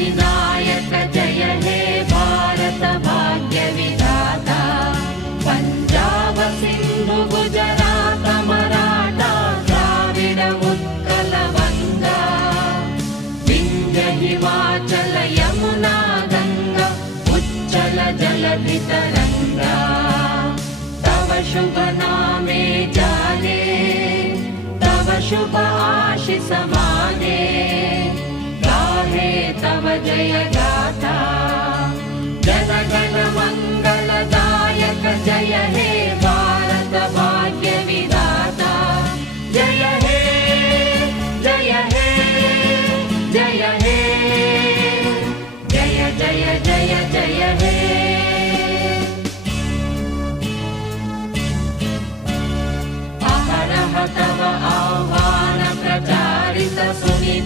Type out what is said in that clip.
अधिनायक जय हे भारत भाग्य विधाता। पंजाब सिंधु गुजरात मराठा द्राविड उत्कल बंगा, विंध्य हिमाचल यमुना गंगा उच्चल जलधि तरंगा। तव शुभ नामे जाने, तव शुभ आशीष माने, गाहे तव जय